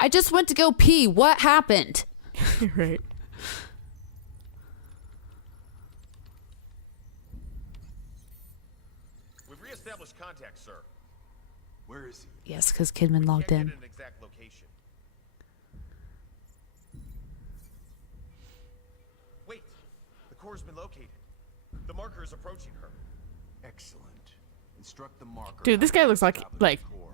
I just went to go pee. What happened? Right. We've reestablished contact, sir. Where is he? Yes, because Kidman logged Can't in. get an exact location. Wait, the core's been located. The marker is approaching her. Excellent. Instruct the marker. Dude, this guy looks like core.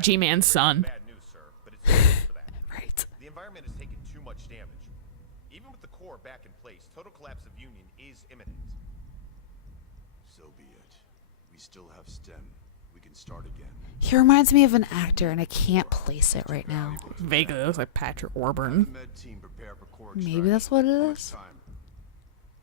G-Man's son. Bad news, sir, but it's too late for that. Right. The environment has taken too much damage. Even with the core back in place, total collapse of Union is imminent. So be it. We still have STEM. We can start again. He reminds me of an actor, and I can't place it right now. Vaguely looks like Patrick The Warburton. med team prepare for core Maybe extraction. that's what it How much is. time?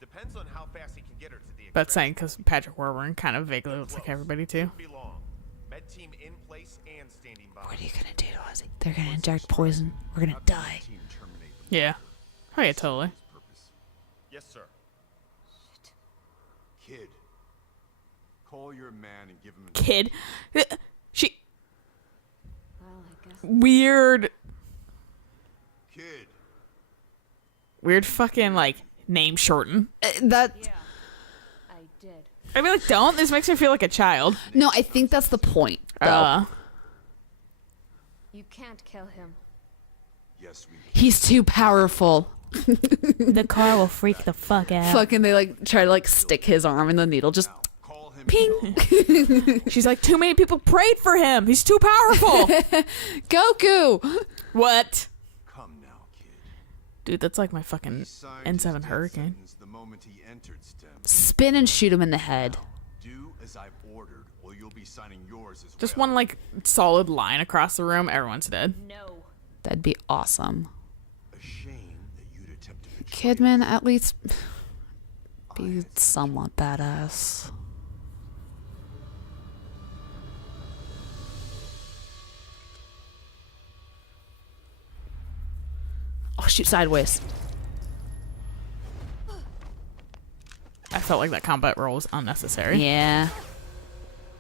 Depends on how fast he can get her to the That's saying because Patrick Warburton kind of vaguely looks like everybody too. Shouldn't be long. Med team in place and standing by. What are you gonna do to us? They're gonna inject poison. We're gonna Have the die. team terminate the Yeah. Oh yeah, totally. purpose. Yes, sir. Kid, call your man and give him an Kid. She. Well, I guess. Weird kid. fucking like name shorten. That Yeah, I did. I mean, like, don't. This makes me feel like a child. no, I think that's the point. Though You can't kill him. Yes, we he's too powerful. The car will freak the fuck out. Fucking, they like try to like stick his arm in the needle. Just call him. ping. She's like, too many people prayed for him. He's too powerful. Goku. What? Come now, kid. Dude, that's like my fucking He signed his N7 death Hurricane. sentence the moment he entered STEM. Spin and shoot him in the head. Do as I've ordered, or you'll be signing yours as Just well. one like solid line across the room. Everyone's dead. No. That'd be awesome. A shame that you'd attempt to betray Kidman at least be somewhat badass. Oh, shoot sideways. I felt like that combat roll was unnecessary. Yeah.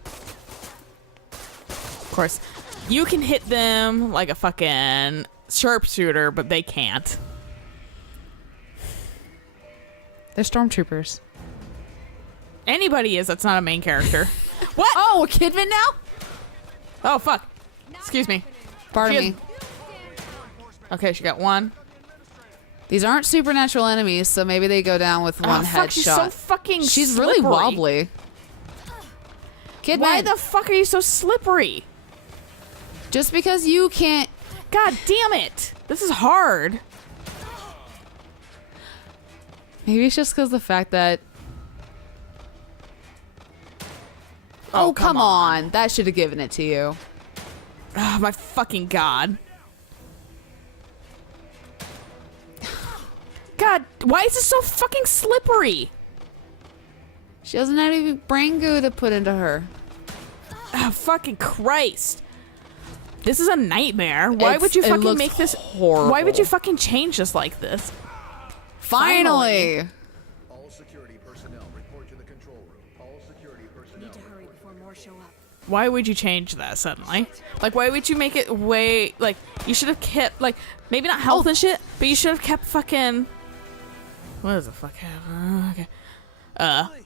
Of course, you can hit them like a fucking sharpshooter, but they can't. They're stormtroopers. Anybody is that's not a main character. What? Oh, Kidman now? Oh, fuck. Excuse me. Pardon She me. has- Okay, she got one. These aren't supernatural enemies, so maybe they go down with one Oh, fuck, she's so headshot. fucking She's really slippery. wobbly. Kidman, Why the fuck are you so slippery? just because you can't... God damn it. This is hard. Maybe it's just because the fact that... Oh, come on. That should have given it to you. Oh, my fucking God. God, why is this so fucking slippery? She doesn't have any brain goo to put into her. Oh, fucking Christ. This is a nightmare. Why would you It fucking looks make this... horrible. Why would you fucking change this like this? Finally! All security personnel report to the control room. All security personnel. Need to hurry before more show up. Why would you change that suddenly? Like, why would you make it way... Like, you should have kept... Like, maybe not health and shit, but you should have kept fucking... What does the fuck happen? Okay.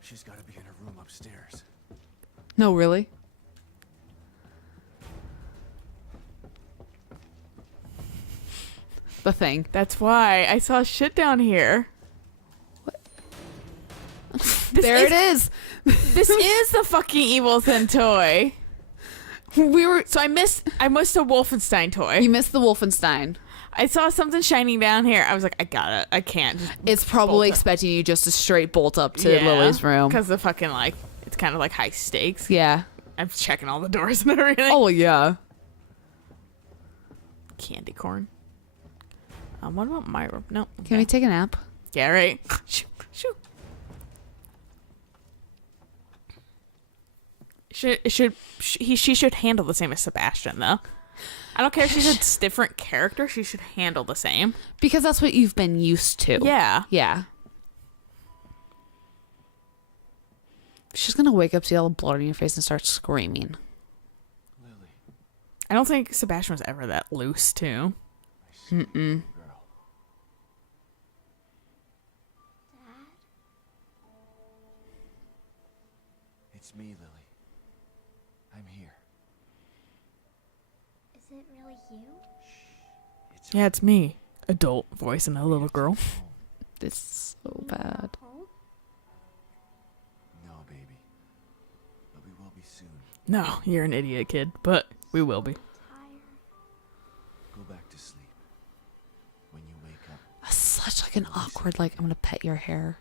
She's got to be in her room upstairs. No, really? The thing. That's why I saw shit down here. There it is! This is the fucking evil thin toy. We were... So I missed a Wolfenstein toy. You missed the Wolfenstein. I saw something shining down here. I was like, I got it. I can't. Just It's probably bolt up. expecting you just to straight bolt up to Lily's room. Because the fucking, like, it's kind of like high stakes. Yeah. I'm checking all the doors and everything. Oh, yeah. Candy corn. What about my room? No. Can we take a nap? Yeah, right. Shoo, shoo. She should handle the same as Sebastian, though. I don't care if she's a different character. She should handle the same. Because that's what you've been used to. Yeah. Yeah. She's gonna wake up, see all the blood on your face, and start screaming. Lily. I don't think Sebastian was ever that loose, too. Mm-mm. Girl. It's me, Lily. I'm here. Is it really you? It's Yeah, it's me. Adult voice and a little girl. home. This is so bad. Home? No, baby. But we will be soon. No, you're an idiot, kid. But we will be. Tired. Go back to sleep. When you wake up, That's such like an awkward, like, I'm gonna pet your hair.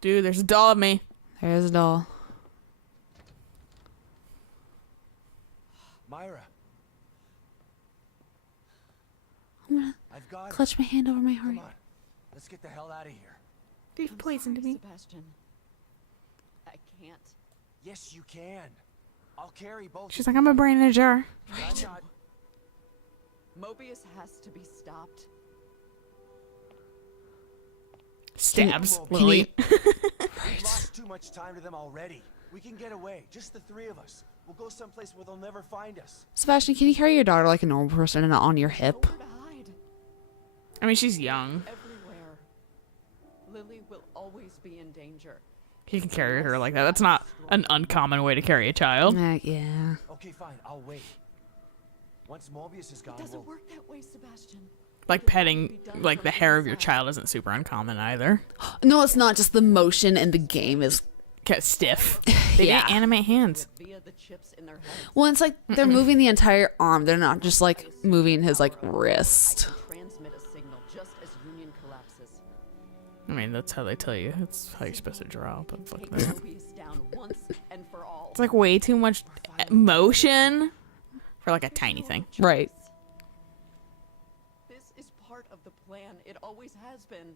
Dude, there's a doll of me. There's a doll. Myra. I'm gonna I've got her. clutch my hand over my heart. Come on. Let's get the hell out of here. You've poisoned me. Sebastian. I can't. Yes, you can. I'll carry both. She's like, I'm a brain in a jar. I'm not. Mobius has to be stopped. Stabs Can you- Lily. We've lost too much time to them already. We can get away, just the three of us. We'll go someplace where they'll never find us. Sebastian, can you carry your daughter like a normal person and not on your hip? Nowhere to hide. I mean, she's young. Everywhere. Lily will always be in danger. He can carry her like that. That's not an uncommon way to carry a child. Yeah. Okay, fine. I'll wait. Once Mobius is gone, It doesn't we'll... work that way, Sebastian. Like petting, like the hair of your child isn't super uncommon either. No, it's not. Just the motion in the game is. Get stiff. They Yeah. didn't animate hands. Via the chips in their heads. Well, it's like they're moving the entire arm. They're not just like moving his like I wrist. can transmit a signal just as Union collapses. I mean, that's how they tell you. It's how you're supposed to draw, but fuck Take that. Mobius down once and for all. It's like way too much motion for like a tiny thing. Right. This is part of the plan. It always has been.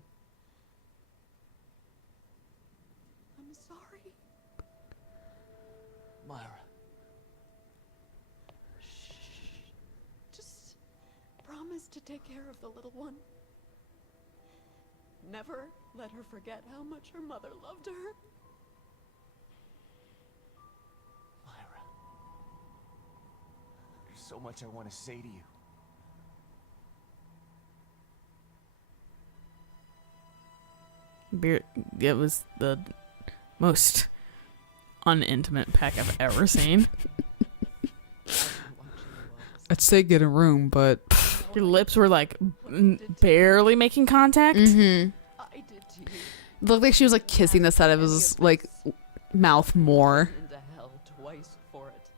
I'm sorry. Myra. Just promise to take care of the little one. Never let her forget how much her mother loved her. Myra. There's so much I want to say to you. It was the most unintimate peck I've ever seen. I'd say get a room, but. Your lips were like barely making contact. Mm-hmm. I did to you. It looked like she was like kissing the side of his like mouth more. Into hell twice for it.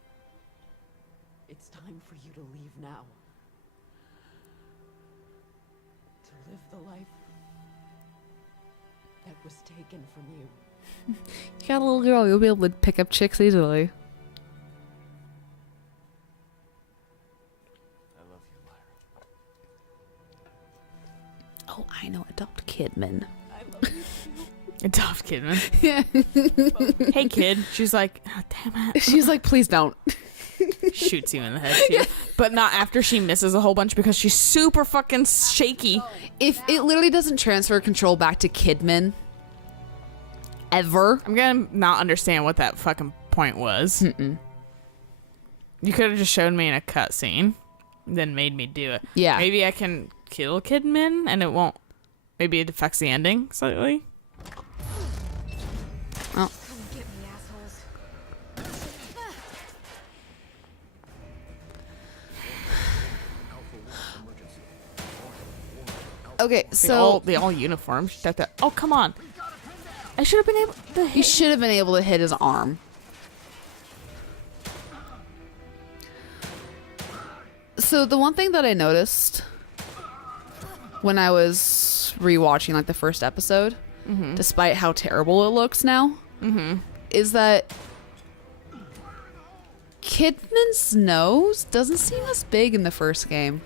It's time for you to leave now. To live the life that was taken from you. You got a little girl. You'll be able to pick up chicks easily. I love you, Myra. Oh, I know. Adopt Kidman. I love you too. Adopt Kidman. Yeah. Hey, kid. She's like, oh, damn it. She's like, please don't. Shoots you in the head, too. But not after she misses a whole bunch because she's super fucking shaky. If it literally doesn't transfer control back to Kidman, ever. I'm gonna not understand what that fucking point was. Mm-mm. You could have just showed me in a cutscene, then made me do it. Yeah. Maybe I can kill Kidman and it won't. Maybe it affects the ending slightly. Oh. Come get me, assholes. Okay, They so all uniforms. Oh, come on. I should have been able to he hit. should have been able to hit his arm. So the one thing that I noticed when I was rewatching like the first episode, despite how terrible it looks now, is that Kidman's nose doesn't seem as big in the first game.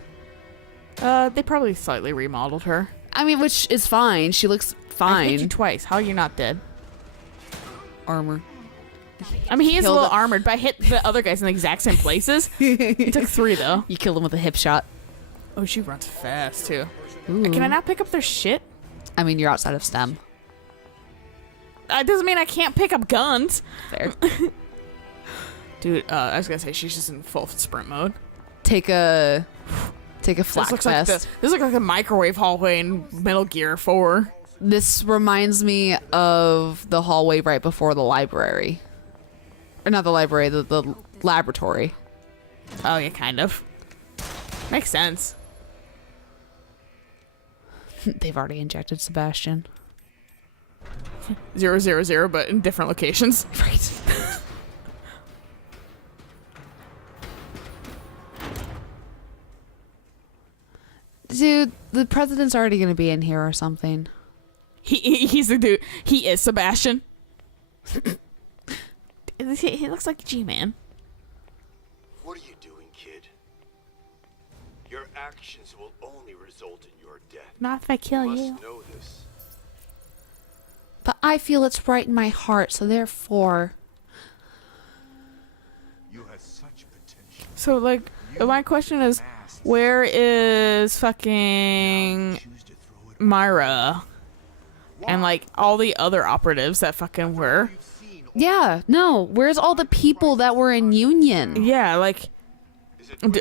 They probably slightly remodeled her. I mean, which is fine. She looks I hit you fine. twice. How are you not dead? Armor. I mean, he is a Killed little it. armored, but I hit the other guys in the exact same places. He took 3 though. You killed him with a hip shot. Oh, she runs fast too. Ooh. Can I not pick up their shit? I mean, you're outside of STEM. That doesn't mean I can't pick up guns. Fair. Dude, I was gonna say she's just in full sprint mode. Take a flak This vest. looks like a microwave hallway in Metal Gear 4. This reminds me of the hallway right before the library. Or not the library, the laboratory. Oh yeah, kind of. Makes sense. They've already injected Sebastian. 000, but in different locations. Right. Dude, the president's already going to be in here or something. He's the dude. He is Sebastian. He looks like G-Man. What are you doing, kid? Your actions will only result in your death. Not if I kill You you. must know this. But I feel it's right in my heart, so therefore... You have such potential. So, like, my question is, where is fucking Choose to throw it. Myra? And, like, all the other operatives that fucking were. Yeah, no. Where's all the people that were in Union? Yeah, like,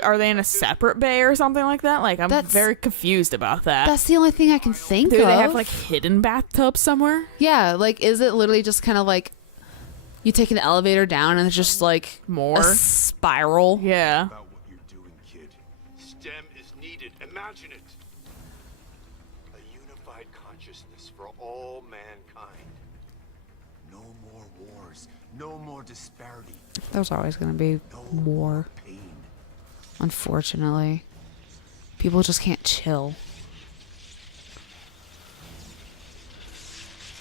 are they in a separate bay or something like that? Like, I'm That's- very confused about that. That's the only thing I can think Do of. they have, like, hidden bathtubs somewhere? Yeah, like, is it literally just kind of like you take an elevator down and it's just like More? a spiral? Yeah. About what you're doing, kid. STEM is needed. Imagine it. A unified consciousness for all mankind. No more wars. No more disparity. There's always going to be war, Pain. unfortunately. People just can't chill.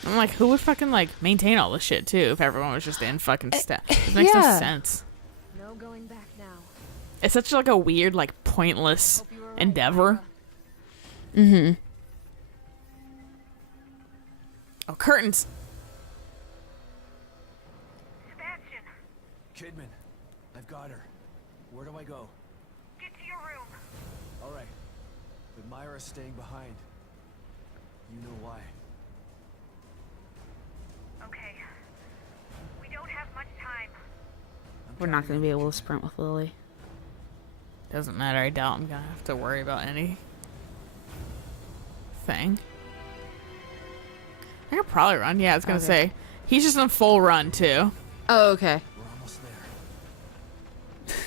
I'm like, who would fucking, like, maintain all this shit, too, if everyone was just in fucking STEM? It makes no yeah. sense. No going back now. It's such, like, a weird, like, pointless Hope you were right, endeavor. Myra. Mm-hmm. Oh, curtains. Sebastian, Kidman, I've got her. Where do I go? get to your room. All right. But Myra's staying behind. You know why. Okay. We don't have much time. We're not going to be able to sprint with Lily. Doesn't matter. I doubt I'm gonna have to worry about any thing. I could probably run. Yeah, I was gonna Okay. say. He's just on full run, too. Oh, okay. We're almost there.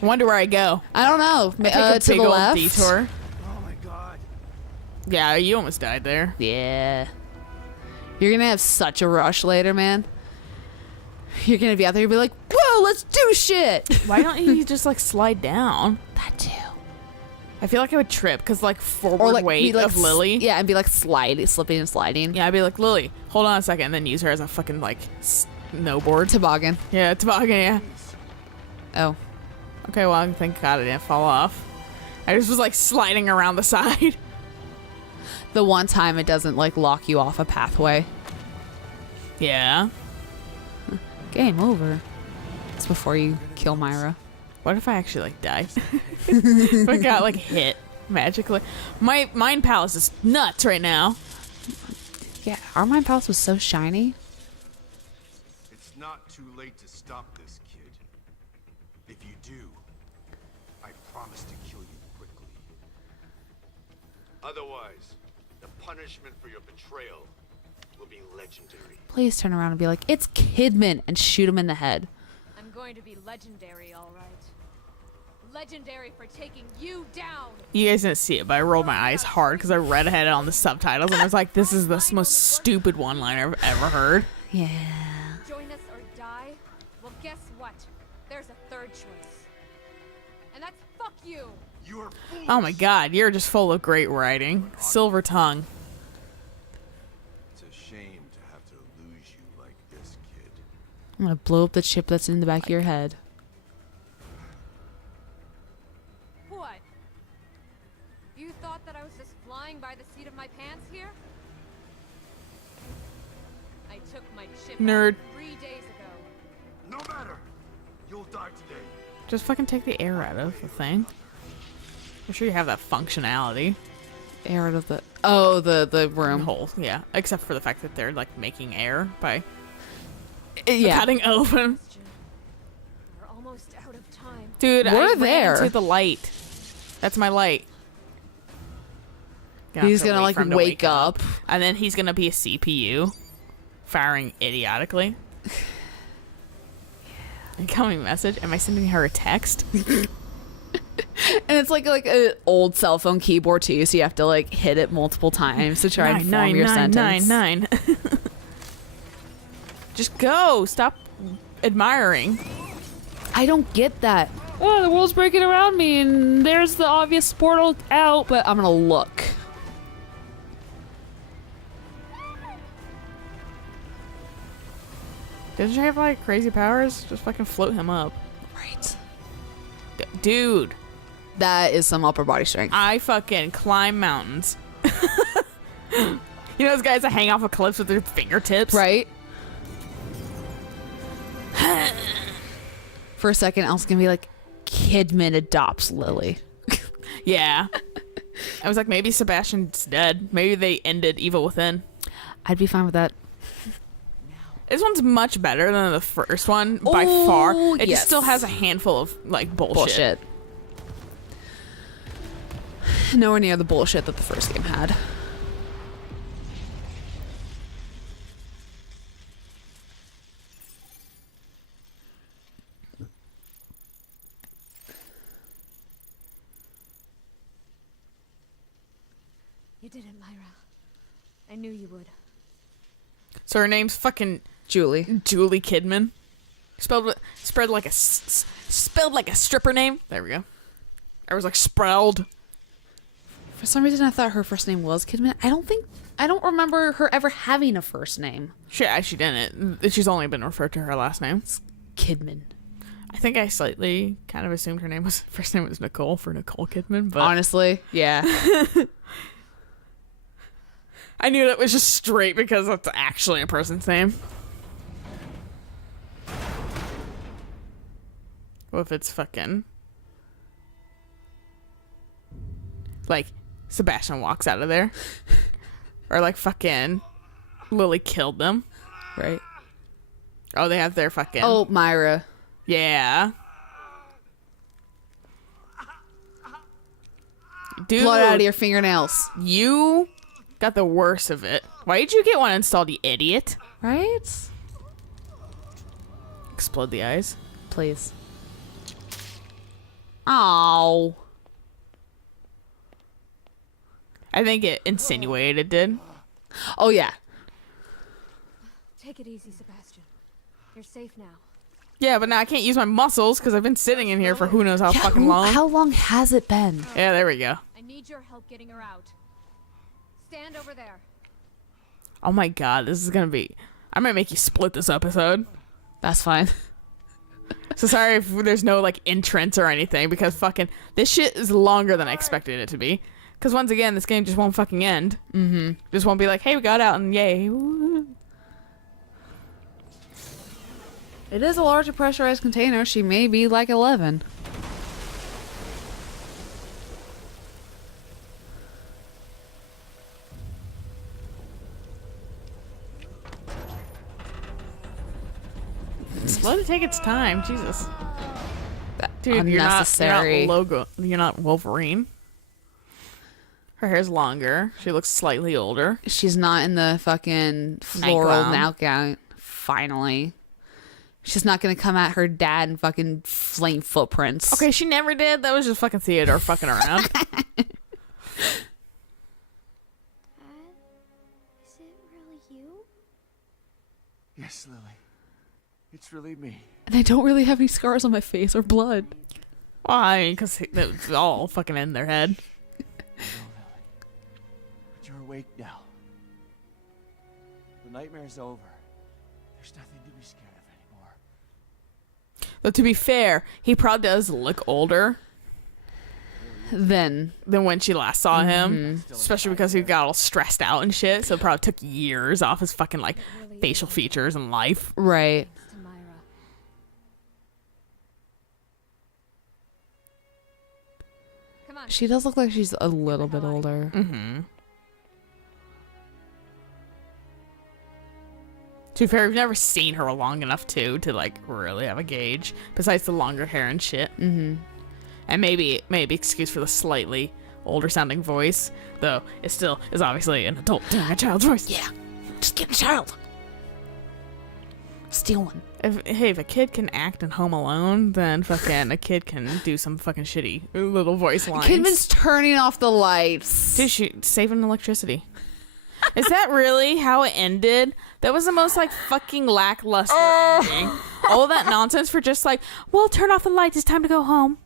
Wonder where I go. I don't know. I take a To big the old left. detour. Oh my god. Yeah, you almost died there. Yeah. You're going to have such a rush later, man. You're going to be out there and be like, whoa, let's do shit. Why don't you just, like, slide down? That too. I feel like I would trip because, like, forward Or like weight be like of Lily. Yeah, and be like slipping and sliding. Yeah, I'd be like, Lily, hold on a second, and then use her as a fucking, like, snowboard. Toboggan. Yeah, toboggan, yeah. Oh. Okay, well, thank God I didn't fall off. I just was, like, sliding around the side. The one time it doesn't like lock you off a pathway. Yeah. Game over. It's before you kill Myra. What if I actually, like, die? If I got, like, hit magically. My Mind Palace is nuts right now. Yeah, our Mind Palace was so shiny. It's not too late to stop this, kid. If you do, I promise to kill you quickly. Otherwise, the punishment for your betrayal will be legendary. Please turn around and be like, it's Kidman, and shoot him in the head. I'm going to be legendary, all right. Legendary for taking you down. You guys didn't see it, but I rolled my eyes hard because I read ahead on the subtitles and I was like, this is the most stupid one-liner I've ever heard. Yeah. Join us or die? Well, guess what? There's a third choice. And that's fuck you. You are foolish. Oh my god, you're just full of great writing. Silver tongue. It's a shame to have to lose you like this, kid. I'm gonna blow up the chip that's in the back of your head. What? You thought that I was just flying by the seat of my pants here? I took my chip out Nerd. 3 days ago. No matter. You'll die today. Just fucking take the air out of the thing. I'm sure you have that functionality. Air out of the... Oh, the room. Hole, yeah. Except for the fact that they're like making air by Yeah. cutting open. We're almost out of time. Dude, I We're ran there. into the light. That's my light. He's gonna like wake up. And then he's gonna be a CPU. Firing idiotically. Incoming message. Am I sending her a text? And it's like an old cell phone keyboard too, so you have to like hit it multiple times to try and form your sentence. 9. Just go. Stop admiring. I don't get that. Oh, the world's breaking around me, and there's the obvious portal out, but I'm gonna look. Doesn't she have like crazy powers? Just fucking float him up. Right. Dude. That is some upper body strength. I fucking climb mountains. You know those guys that hang off of cliffs with their fingertips? Right? For a second, I was gonna be like, Kidman adopts Lily. Yeah. I was like, maybe Sebastian's dead. Maybe they ended Evil Within. I'd be fine with that. This one's much better than the first one by Oh, far. It yes. just still has a handful of like bullshit. Nowhere near the bullshit that the first game had. You did it, Myra. I knew you would. So her name's fucking Julie Kidman. Spelled like a stripper name. There we go. I was like spelled. For some reason, I thought her first name was Kidman. I don't remember her ever having a first name. She didn't. She's only been referred to her last name. Kidman. I think I slightly kind of assumed her first name was Nicole for Nicole Kidman, but Honestly, yeah. I knew that was just straight because that's actually a person's name. What if it's fucking like Sebastian walks out of there, or like fucking Lily killed them, Right. Oh, they have their fucking Oh, Myra. yeah. Dude, Blood out of your fingernails. you got the worst of it. Why did you get one installed, you idiot? Right? Explode the eyes. Please. Oh. I think it insinuated it did. Oh, yeah. Take it easy, Sebastian. You're safe now. Yeah, but now I can't use my muscles because I've been sitting in here for who knows how fucking long. How long has it been? Yeah, there we go. I need your help getting her out. Stand over there. Oh my god, this is gonna be... I might make you split this episode. That's fine. So sorry if there's no, like, entrance or anything, because fucking... This shit is longer than I expected it to be. Because once again, this game just won't fucking end. Mm-hmm. Just won't be like, hey, we got out and yay. Woo. It is a larger pressurized container. She may be like 11. Let it take its time. Jesus. Dude, Unnecessary. You're not Wolverine. Her hair's longer. She looks slightly older. She's not in the fucking floral Nightgown. nightgown. Finally. She's not gonna come at her dad and fucking flame footprints. Okay, she never did. That was just fucking Theodore fucking around. Is it really you? Yes, Lily. It's really me. And I don't really have any scars on my face or blood. Well, I mean, because it was all fucking in their head. I know, Lily. But you're awake now. The nightmare's over. There's nothing to be scared of anymore. Though to be fair, he probably does look older Then. than when she last saw him. Especially because he got all stressed out and shit. So it probably took years off his fucking, like, facial features and life. Right. To Myra. Come on. She does look like she's a little bit older. Mm-hmm. To be fair, we've never seen her long enough to like really have a gauge. Besides the longer hair and shit. Mm-hmm. And maybe excuse for the slightly older sounding voice, though it still is obviously an adult doing a child's voice. Yeah, just get a child. Steal one. If a kid can act in Home Alone, then fucking a kid can do some fucking shitty little voice lines. Kidman's turning off the lights. Dude, she saving electricity. Is that really how it ended? That was the most like fucking lackluster ending. All that nonsense for just like, well, turn off the lights. It's time to go home.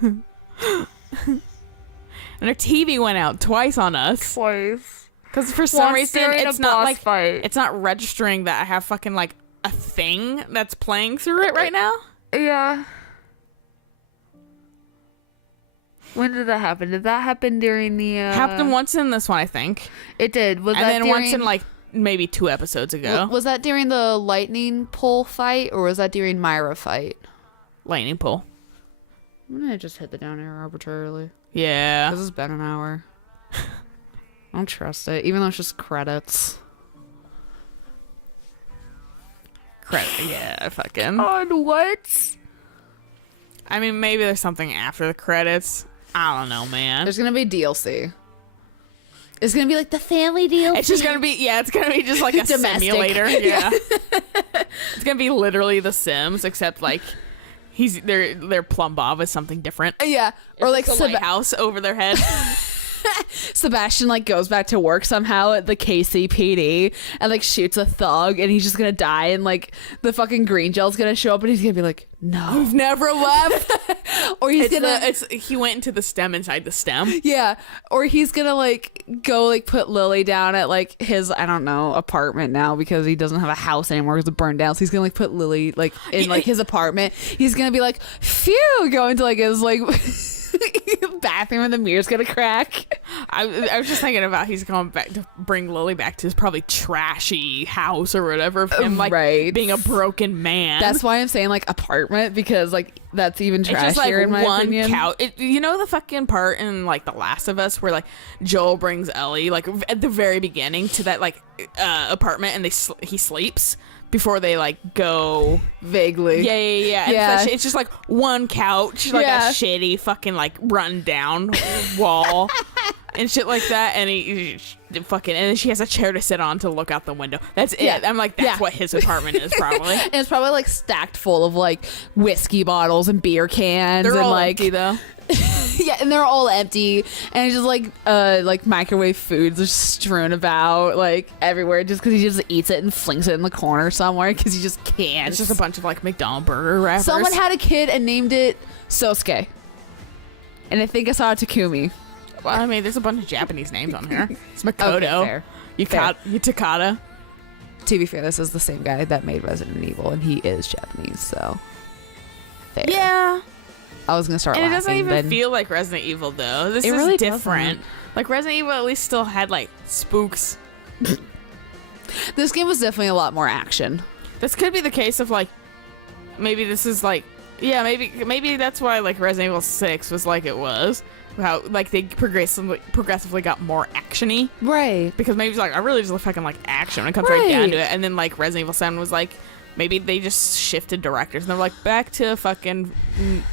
And her TV went out twice on us. Twice. Because for some reason it's not like it's not registering that I have fucking like a thing that's playing through it right now. Yeah. When did that happen? Did that happen during the Happened once in this one, I think. It did. Was and that then during... once in like maybe 2 episodes ago. Was that during the lightning pole fight, or was that during Myra fight? Lightning pole. I'm gonna just hit the down arrow arbitrarily. Yeah. This has been an hour. I don't trust it, even though it's just credits. Yeah, fucking. On what? I mean, maybe there's something after the credits. I don't know, man. There's gonna be DLC. It's gonna be like the family DLC. It's just gonna be, it's gonna be just like a Domestic. simulator. Yeah. It's gonna be literally The Sims, except like their plumb bob is something different. Yeah, or like a lighthouse over their head. Sebastian like goes back to work somehow at the KCPD and like shoots a thug, and he's just gonna die, and like the fucking green gel's gonna show up, and he's gonna be like, no, We've never left. or he's he went into the stem inside the stem. yeah, or he's gonna like go like put Lily down at like his, I don't know, apartment now because he doesn't have a house anymore because it burned down. So he's gonna like put Lily like in like his apartment. He's gonna be like, phew, go into like his like bathroom and the mirror's gonna crack. I was just thinking about he's going back to bring Lily back to his probably trashy house or whatever of him like being a broken man. That's why I'm saying like apartment, because like that's even trashier, it's just like in my one opinion. couch. You know the fucking part in like The Last of Us where like Joel brings Ellie like at the very beginning to that like apartment, and he sleeps before they like go vaguely. Yeah. It's just like one couch, like a shitty fucking like run down wall and shit like that, and he fucking, and then she has a chair to sit on to look out the window. That's it. I'm like, that's what his apartment is probably. And it's probably like stacked full of like whiskey bottles and beer cans. They're and all like empty though. yeah, and they're all empty, and it's just like microwave foods are strewn about like everywhere, just because he just eats it and flings it in the corner somewhere because he just can't. It's just a bunch of like McDonald's burger wrappers. Someone had a kid and named it Sosuke, and I think I saw Takumi. Well, I mean, there's a bunch of Japanese names on here. It's Makoto. Okay, fair. Takada. To be fair, this is the same guy that made Resident Evil, and he is Japanese, so fair. Yeah. I was gonna start and laughing. It doesn't even then... feel like Resident Evil though. This is really different. doesn't. Like Resident Evil at least still had like spooks. This game was definitely a lot more action. This could be the case of like maybe this is like maybe that's why like Resident Evil 6 was like it was. How like they progressively got more actiony. Right. Because maybe it's like I really just fucking like action when it comes right down to it. And then like Resident Evil 7 was like maybe they just shifted directors and they're like back to a fucking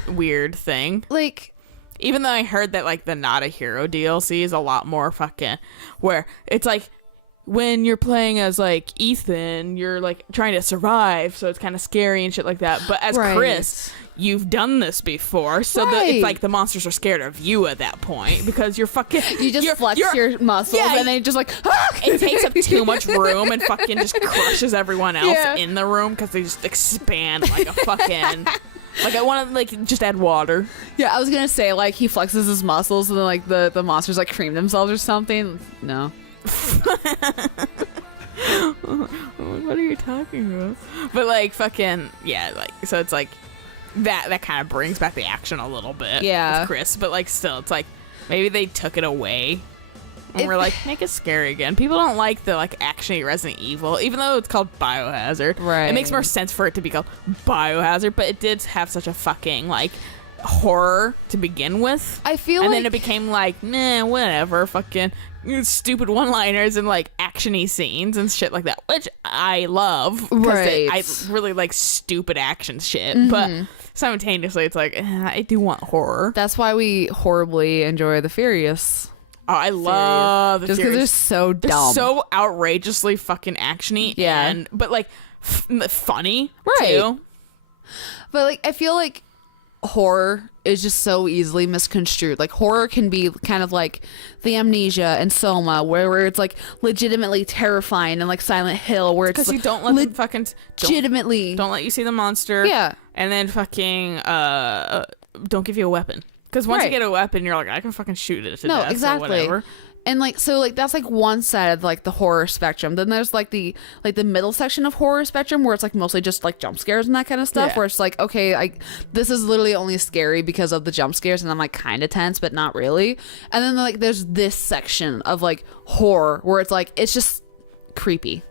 weird thing. Like, even though I heard that like the Not a Hero DLC is a lot more fucking where it's like when you're playing as like Ethan, you're like trying to survive, so it's kind of scary and shit like that. But as Chris, you've done this before, so it's like the monsters are scared of you at that point because you're fucking you just flex your muscles and they just like it takes up too much room and fucking just crushes everyone else in the room because they just expand like a fucking like I want to like just add water. Yeah, I was gonna say like he flexes his muscles and then like the monsters like cream themselves or something. No. What are you talking about? But like fucking like so it's like that kind of brings back the action a little bit. Yeah, with Chris, but like still it's like maybe they took it away and we're like make it scary again. People don't like the like actiony Resident Evil, even though it's called Biohazard. Right. It makes more sense for it to be called Biohazard, but it did have such a fucking like horror to begin with. I feel and like then it became like, nah, whatever, fucking stupid one-liners and like actiony scenes and shit like that, which I love. Right. I really like stupid action shit, but simultaneously it's like, I do want horror. that's why we horribly enjoy the Furious. Oh, I love the Just because they're Furious. so They're dumb. so outrageously fucking actiony, Yeah. but like funny, Right. too. But like I feel like horror is just so easily misconstrued. Like horror can be kind of like the Amnesia and Soma, where it's like legitimately terrifying, and like Silent Hill, where it's Because like, you don't let them fucking legitimately don't let you see the monster. Yeah. And then fucking don't give you a weapon. Because once you Right. get a weapon, you're like, I can fucking shoot it to No, death exactly. or whatever. And like so like that's like one side of like the horror spectrum. Then there's like the middle section of horror spectrum where it's like mostly just like jump scares and that kind of stuff, Yeah. where it's like, okay, this is literally only scary because of the jump scares, and I'm like kind of tense but not really. And then like there's this section of like horror where it's like it's just creepy.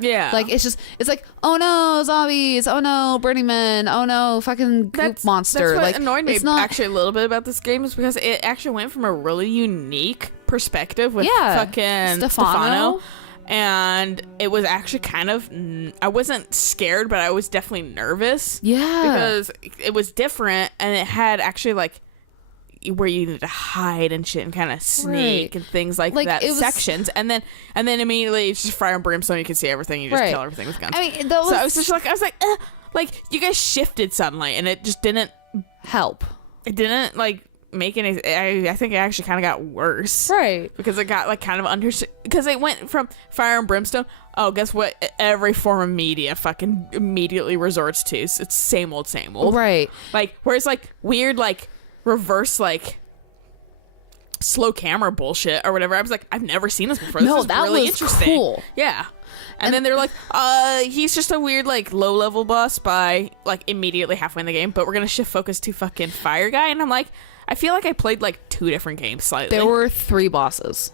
Yeah. Like it's like, oh no, zombies, oh no, Burning Man, oh no, fucking goop monster. That's what like annoyed me it's not actually a little bit about this game is because it actually went from a really unique perspective with Yeah. fucking Stefano. and it was actually kind of I wasn't scared, but I was definitely nervous. Yeah. Because it was different and it had actually like where you need to hide and shit and kind of sneak Right. and things like Like, that it was- sections and then immediately it's just fire and brimstone, you can see everything, you just Right. kill everything with guns. I mean, that so I was- was just like you guys shifted suddenly and it just didn't help. like make any I think it actually kind of got worse, Right. because it got like kind of because it went from fire and brimstone, oh guess what, every form of media fucking immediately resorts to, it's same old Right. like whereas like weird like reverse like slow camera bullshit or whatever, I was like, I've never seen this before. This No, is that really was interesting. cool. Yeah. And then they're like, he's just a weird like low level boss by like immediately halfway in the game, but we're gonna shift focus to fucking fire guy, and I'm like, I feel like I played like 2 different games slightly. There were 3 bosses.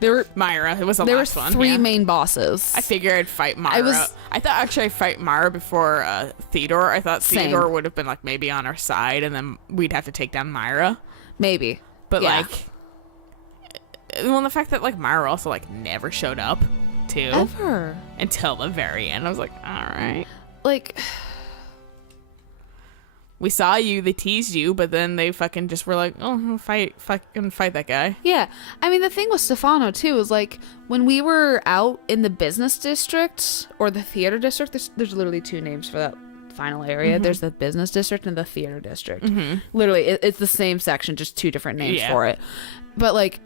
There were Myra, it was the there last were one. 3 yeah. main bosses. I figured I'd fight Myra. I thought actually I'd fight Myra before Theodore. I thought Same. Theodore would have been like maybe on our side, and then we'd have to take down Myra. Maybe. But Yeah. like, well, the fact that like Myra also like never showed up too Ever. until the very end, I was like, all right, Like we saw you, they teased you, but then they fucking just were like, oh, fight that guy. yeah. I mean, the thing with Stefano too is like when we were out in the business district or the theater district, there's literally 2 names for that final area. Mm-hmm. There's the business district and the theater district. Literally, it's the same section, just 2 different names Yeah. for it. But like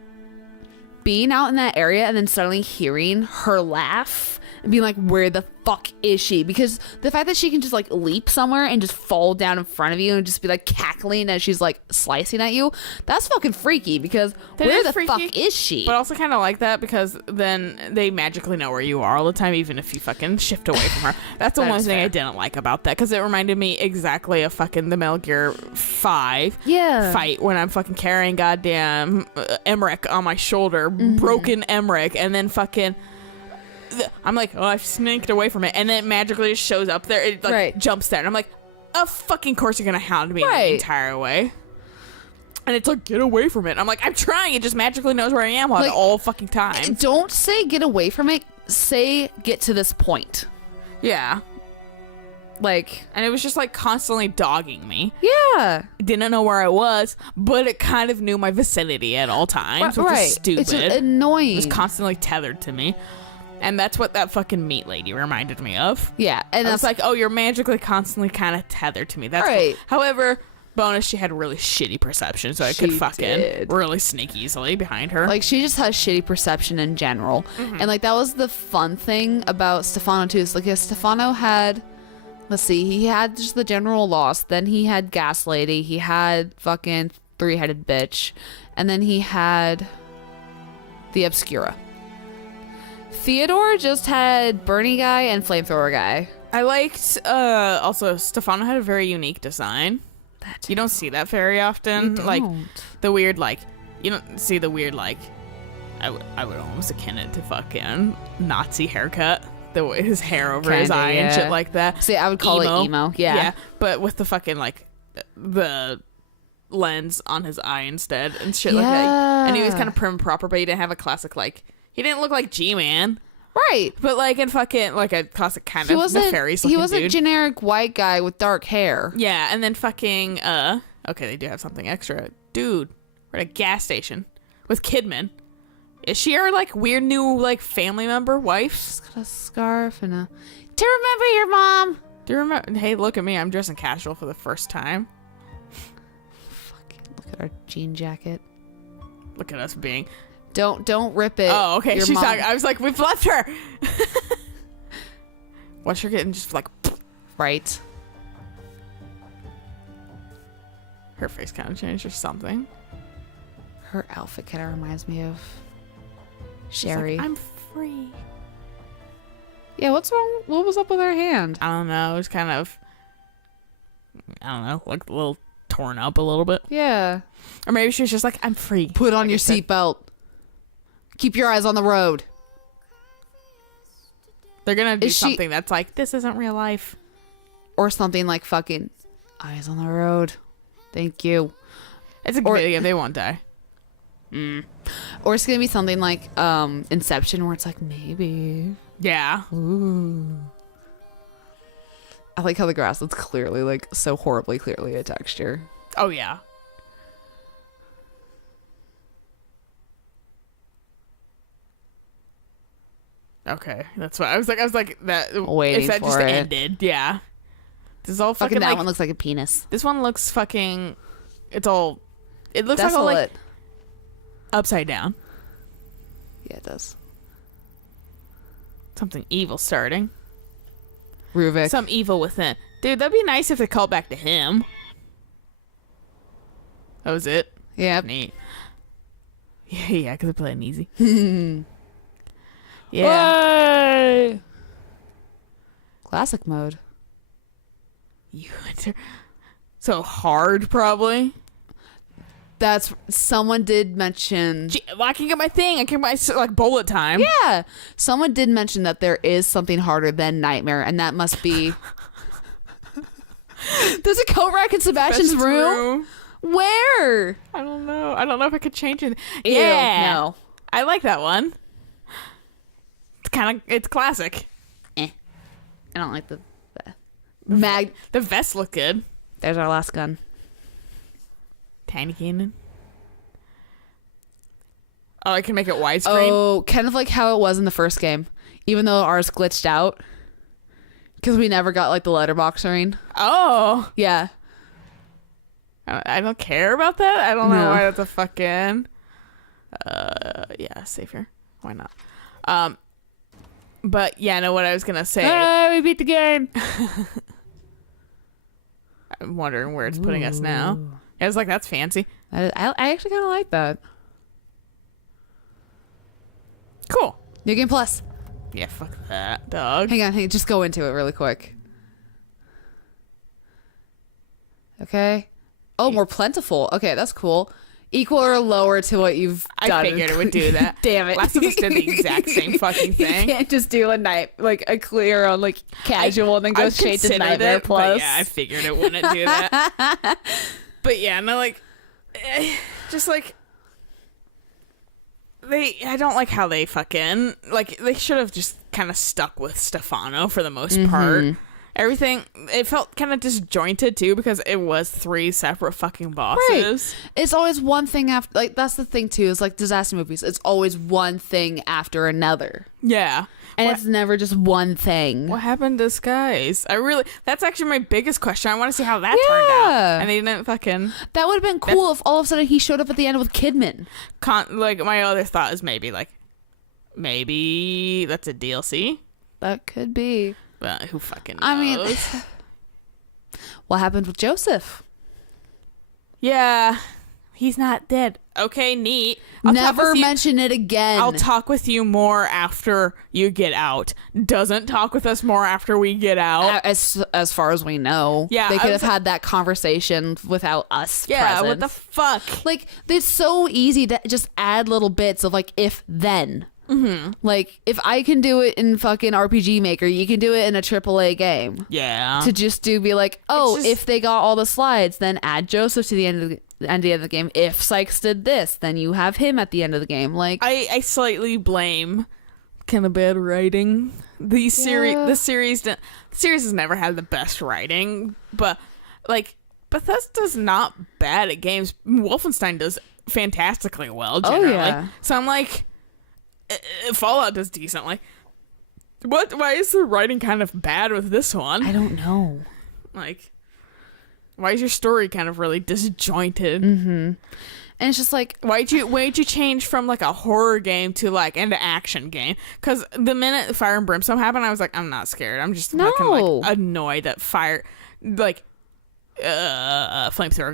being out in that area and then suddenly hearing her laugh and being like, where the fuck is she? Because the fact that she can just like leap somewhere and just fall down in front of you and just be like cackling as she's like slicing at you, that's fucking freaky, because That where is the freaky, fuck is she? But also kind of like that because then they magically know where you are all the time, even if you fucking shift away from her. That's the That one is thing I fair. didn't like about that, because it reminded me exactly of fucking the Metal Gear 5 Yeah. fight when I'm fucking carrying goddamn Emmerich on my shoulder, broken Emmerich, and then fucking I'm like, oh, I've sneaked away from it, and then it magically just shows up there. It like Right. jumps there, and I'm like, of fucking course you're gonna hound me Right. the entire way. And it's like, get away from it. I'm like, I'm trying. It just magically knows where I am all, Like, all fucking time. Don't say get away from it. Say get to this point. Yeah. Like, And it was just like constantly dogging me. yeah. It didn't know where I was, but it kind of knew my vicinity at all times, which Right. is stupid. It's just annoying. It was constantly tethered to me. And that's what that fucking meat lady reminded me of. Yeah, and I that's was like, oh, you're magically constantly kind of tethered to me. That's Right. cool. However, bonus, she had really shitty perception, so I could She fucking did. really sneak easily behind her. like she just has shitty perception in general. And like that was the fun thing about Stefano too. Is like, yeah, Stefano had, let's see, he had just the general loss, then he had Gas Lady, he had fucking 3-headed bitch, and then he had the Obscura. Theodore just had Bernie guy and Flamethrower guy. I liked, also, Stefano had a very unique design. You don't see that very often. You Like, don't. the weird, like, you don't see the weird, like, I would almost akin it to fucking Nazi haircut. The way his hair over his Kinda, eye and yeah. shit like that. See, I would call it emo. Yeah. But with the fucking, like, the lens on his eye instead and shit like that. And he was Yeah. kind of prim and proper, but he didn't have a classic, like, he didn't look like G-Man. Right. But, like, in fucking, like, a classic kind He of wasn't. nefarious He looking was a dude. generic white guy with dark hair. Yeah, and then fucking, okay, they do have something extra. Dude, we're at a gas station with Kidman. Is she our, like, weird new, like, family member, wife? She's got a scarf and a. To remember your mom. Do you remember? Hey, look at me. I'm dressing casual for the first time. Fucking look at our jean jacket. Look at us being. Don't rip it. Oh, okay. Your She's mom- not. I was like, we've left her. Watch her getting just like. Right. Her face kind of changed or something. Her outfit kind of reminds me of She's like, Sherry. I'm free. Yeah, what's wrong? What was up with her hand? I don't know. It was kind of. I don't know. Like a little torn up a little bit. Yeah. Or maybe she was just like, I'm free. Put on Like your I said. seatbelt. Keep your eyes on the road. They're gonna do Is she- something that's like, this isn't real life. Or something like fucking eyes on the road. Thank you. It's a good Or- video. They won't die. Or it's gonna be something like Inception where it's like maybe. Yeah. I like how the grass is clearly like so horribly clearly a texture. Oh yeah. Okay, that's what I was like. I was like that. Waiting if that for just it. ended, yeah. This is all Fucking fucking that like. one looks like a penis. This one looks fucking. It's all. It looks like all like Desolate. upside down. Yeah, it does. Something evil starting. Ruvik. Some evil within. Dude, that'd be nice if they called back to him. That was it. Yep. Neat. Yeah, because I play an easy. Yeah. Way! Classic mode. You enter. So hard, probably. That's someone did mention. Gee, well, I can get my thing. I can get my like bullet time. Yeah, someone did mention that there is something harder than Nightmare, and that must be. There's a coat rack in Sebastian's room. Where? I don't know. I don't know if I could change it. Ew, Yeah. no. I like that one. It's kind of. It's classic. I don't like the mag. The vests look good. There's our last gun. Tiny cannon. Oh, I can make it widescreen. Oh, kind of like how it was in the first game, even though ours glitched out because we never got like the letterbox ring. Oh. Yeah. I don't care about that. I don't know No. why that's a fucking. Yeah, savior. Why not? But yeah, no. What I was gonna say. Hey, we beat the game. I'm wondering where it's putting us now. I was like, that's fancy. I actually kind of like that. Cool. New Game Plus. Yeah, fuck that, dog. Hang on, just go into it really quick. Okay. Oh, more plentiful. Okay, that's cool. Equal or lower to what you've done. I figured it would do that. Damn it. Last of Us did the exact same fucking thing. You can't just do a night like a clear on like casual and then go I've straight to considered Nightmare it, but Plus. yeah, I figured it wouldn't do that. But yeah, no, like, just like I don't like how they fucking like. They should have just kind of stuck with Stefano for the most part. Everything, it felt kind of disjointed too because it was 3 separate fucking bosses. It's always one thing after, like, that's the thing too, is like disaster movies. It's always one thing after another. Yeah. And it's never just one thing. What happened to Skies? That's actually my biggest question. I want to see how that turned out. And they didn't fucking. That would have been cool if all of a sudden he showed up at the end with Kidman. Like, my other thought is maybe that's a DLC. That could be. But who fucking knows? I mean, what happened with Joseph? Yeah. He's not dead. Okay, neat. I'll talk Never with you- mention it again. I'll talk with you more after you get out. Doesn't talk with us more after we get out. As far as we know. Yeah, They I could was have had that conversation without us Yeah, present. what the fuck? Like, it's so easy to just add little bits of like if then. Mm-hmm. Like, if I can do it in fucking RPG Maker, you can do it in a AAA game. Yeah. To just be like, oh, It's just- if they got all the slides, then add Joseph to the end of end of the game. If Sykes did this, then you have him at the end of the game. Like I slightly blame kind of bad writing. The series has never had the best writing, but like Bethesda's not bad at games. Wolfenstein does fantastically well generally. Oh, yeah. So I'm like, Fallout does decently. Why is the writing kind of bad with this one? I don't know. Like, why is your story kind of really disjointed? And it's just like, Why'd you change from like a horror game to like an action game? Because the minute Fire and Brimstone happened, I was like, I'm not scared. I'm just fucking like annoyed that flamethrower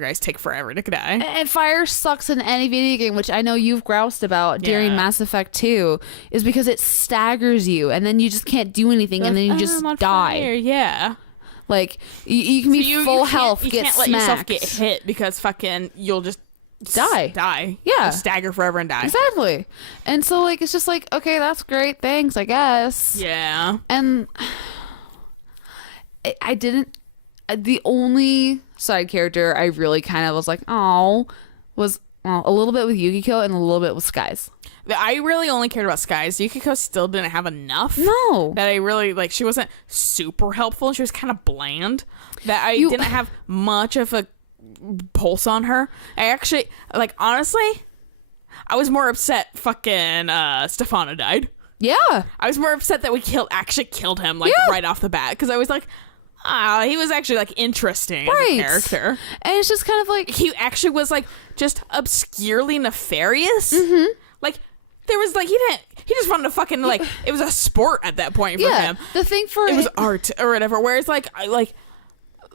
guys take forever to die. and fire sucks in any video game, which I know you've groused about during Mass Effect 2, is because it staggers you, and then you just can't do anything, and then you just die. Fire. Yeah. Like, you can be full health, you get can't smacked. let yourself get hit because fucking you'll just die. Yeah. You'll stagger forever and die. Exactly. And so, like, it's just like, okay, that's great. Thanks, I guess. Yeah. And I didn't. The only side character I really kind of was like, oh, was a little bit with Yukiko and a little bit with Skies. I really only cared about Skies. Yukiko still didn't have enough. No. That I really, like, she wasn't super helpful. She was kind of bland. That I didn't have much of a pulse on her. I actually, like, honestly, I was more upset fucking Stefano died. Yeah. I was more upset that we actually killed him, like, right off the bat. Because I was like, he was actually, like, interesting as a character. And it's just kind of like, he actually was, like, just obscurely nefarious. Like, there was, like, he just wanted to fucking, like, it was a sport at that point for him. The thing for it was art or whatever. Whereas, like,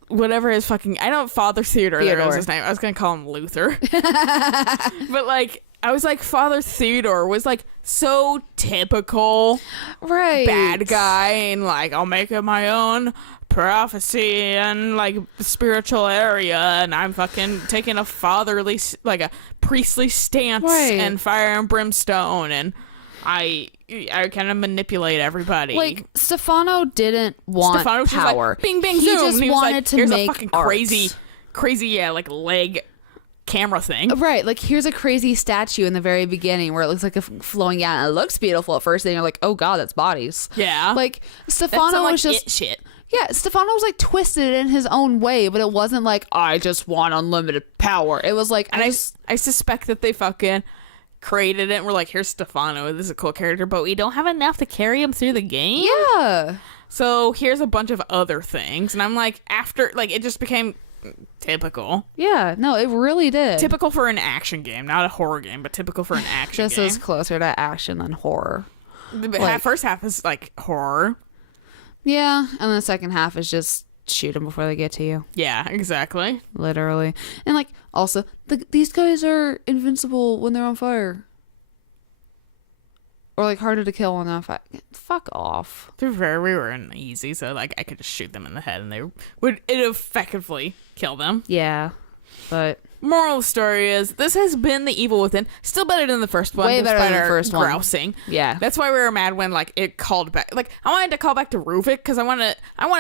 whatever his fucking, I don't, Father Theodore. That was his name. I was gonna call him Luther. But, like, I was like, Father Theodore was, like, so typical bad guy, and, like, I'll make it my own prophecy and, like, spiritual area, and I'm fucking taking a fatherly, like, a priestly stance and fire and brimstone, and I kind of manipulate everybody. Like, Stefano didn't want power. Just like, bing, bing, he zoom. just He was wanted like, to here's make a fucking art. crazy, like, leg camera thing. Right, like, here's a crazy statue in the very beginning where it looks like a flowing out, and it looks beautiful at first, then you're like, oh god, that's bodies. Yeah. Like, Stefano was just... shit. Yeah, Stefano was, like, twisted in his own way, but it wasn't like, I just want unlimited power. It was like... And I suspect that they fucking created it and were like, here's Stefano, this is a cool character, but we don't have enough to carry him through the game. Yeah. So here's a bunch of other things. And I'm like, after, like, it just became typical. Yeah, no, it really did. Typical for an action game, not a horror game, but typical for an action This game. is closer to action than horror. The first half is, like, horror. Yeah, and the second half is just shoot them before they get to you. Yeah, exactly. Literally. And, like, also, these guys are invincible when they're on fire. Or, like, harder to kill when they're on fire. Fuck off. To be fair, we were in easy, so, like, I could just shoot them in the head and they would effectively kill them. Yeah, but... Moral of the story is, this has been The Evil Within. Still better than the first one. Way better than the first one. Grousing. Yeah. That's why we were mad when, like, it called back. Like, I wanted to call back to Ruvik because I want to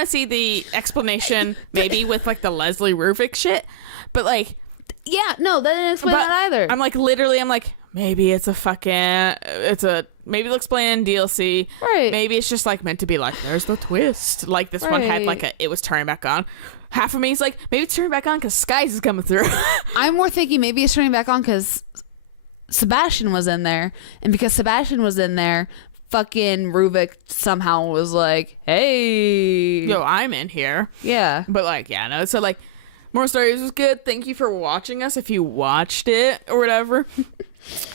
see the explanation maybe with, like, the Leslie Ruvik shit. But, like... Yeah, no, that didn't explain that either. I'm like, maybe it's a fucking... Maybe they'll explain in DLC. Right. Maybe it's just, like, meant to be like, there's the twist. Like, this one had, like, it was turning back on. Half of me is like, maybe it's turning back on because Skies is coming through. I'm more thinking maybe it's turning back on because Sebastian was in there. And because Sebastian was in there, fucking Ruvik somehow was like, hey. Yo, I'm in here. Yeah. But, like, yeah, no. So, like, more stories was good. Thank you for watching us if you watched it or whatever.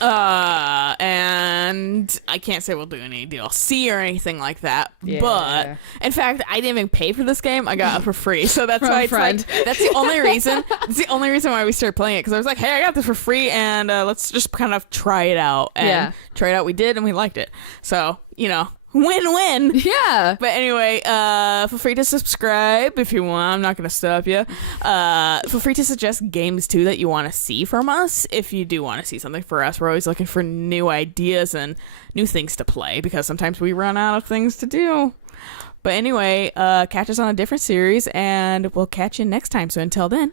And I can't say we'll do any DLC or anything like that. Yeah. But in fact, I didn't even pay for this game. I got it for free. So that's From why a it's friend. like, that's the only reason. It's the only reason why we started playing it. Because I was like, hey, I got this for free and let's just kind of try it out. And try it out. We did and we liked it. So, you know, win-win. Yeah. But anyway, feel free to subscribe if you want. I'm not going to stop you. Feel free to suggest games, too, that you want to see from us. If you do want to see something for us, we're always looking for new ideas and new things to play because sometimes we run out of things to do. But anyway, catch us on a different series, and we'll catch you next time. So until then,